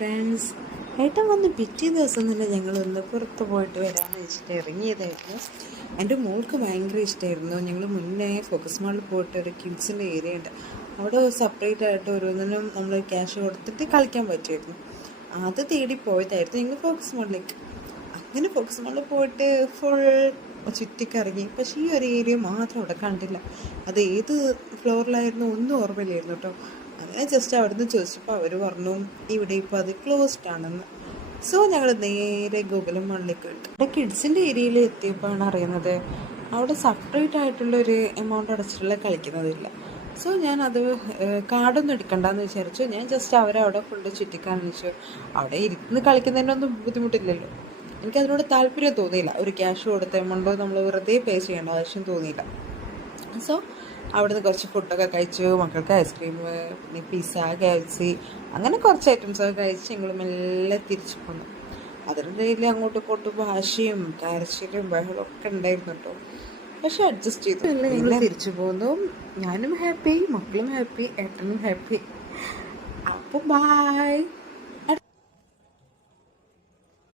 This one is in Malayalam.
ഫ്രണ്ട്സ്, ഏട്ടൻ വന്ന് പിറ്റേ ദിവസം തന്നെ ഞങ്ങളൊന്ന് പുറത്ത് പോയിട്ട് വരാമെന്ന് വെച്ചിട്ട് ഇറങ്ങിയതായിരുന്നു. എൻ്റെ മോൾക്ക് ഭയങ്കര ഇഷ്ടമായിരുന്നു. ഞങ്ങൾ മുന്നേ ഫോക്കസ് മാളിൽ പോയിട്ട് ഒരു കിഡ്സിൻ്റെ ഏരിയ ഉണ്ട്, അവിടെ സെപ്പറേറ്റ് ആയിട്ട് ഓരോന്നിനും നമ്മൾ ക്യാഷ് കൊടുത്തിട്ട് കളിക്കാൻ പറ്റുമായിരുന്നു. അത് തേടി പോയതായിരുന്നു ഞങ്ങൾ ഫോക്കസ് മാളിലേക്ക്. അങ്ങനെ ഫോക്കസ് മാളിൽ പോയിട്ട് ഫുൾ ചുറ്റിക്കറങ്ങി. പക്ഷേ ഈ ഒരു ഏരിയ മാത്രം അവിടെ കണ്ടില്ല. അത് ഏത് ഫ്ലോറിലായിരുന്നു ഒന്നും ഓർമ്മയില്ലായിരുന്നു കേട്ടോ. അങ്ങനെ ജസ്റ്റ് അവിടുന്ന് ചോദിച്ചപ്പോൾ അവർ പറഞ്ഞു ഇവിടെ ഇപ്പോൾ അത് ക്ലോസ്ഡ് ആണെന്ന്. സോ ഞങ്ങൾ നേരെ ഗോകുലം മാളിലേക്ക് വിട്ടു. ഇവിടെ കിഡ്സിൻ്റെ ഏരിയയിൽ എത്തിയപ്പോഴാണ് അറിയുന്നത് അവിടെ സെപ്പറേറ്റ് ആയിട്ടുള്ളൊരു എമൗണ്ട് അടച്ചിട്ടുള്ള കളിക്കുന്നതില്ല. സോ ഞാനത് കാർഡൊന്നും എടുക്കണ്ടെന്ന് വിചാരിച്ചു. ഞാൻ ജസ്റ്റ് അവരവിടെ കൊണ്ട് ചുറ്റിക്കാണിച്ചു. അവിടെ ഇരുന്ന് കളിക്കുന്നതിനൊന്നും ബുദ്ധിമുട്ടില്ലല്ലോ. എനിക്കതിനോട് താല്പര്യം തോന്നിയില്ല. ഒരു ക്യാഷ് കൊടുത്ത എമൗണ്ടോ നമ്മൾ വെറുതെ പേ ചെയ്യേണ്ട ആവശ്യം തോന്നിയില്ല. സോ അവിടുന്ന് കുറച്ച് ഫുഡൊക്കെ കഴിച്ചു. മക്കൾക്ക് ഐസ്ക്രീം, പിന്നെ പിസ്സ, KFC അങ്ങനെ കുറച്ച് ഐറ്റംസൊക്കെ കഴിച്ച് ഞങ്ങൾ മെല്ലെ തിരിച്ചു പോന്നു. അതിനിടയിൽ അങ്ങോട്ടും ഇങ്ങോട്ടും വാശിയും കരച്ചിലും ബഹളവും ഒക്കെ ഉണ്ടായിരുന്നു കേട്ടോ. പക്ഷെ അഡ്ജസ്റ്റ് ചെയ്തു ഞങ്ങൾ തിരിച്ചു പോന്നു. ഞാനും ഹാപ്പി, മക്കളും ഹാപ്പി, ഏട്ടനും ഹാപ്പി. അപ്പോൾ ബൈ.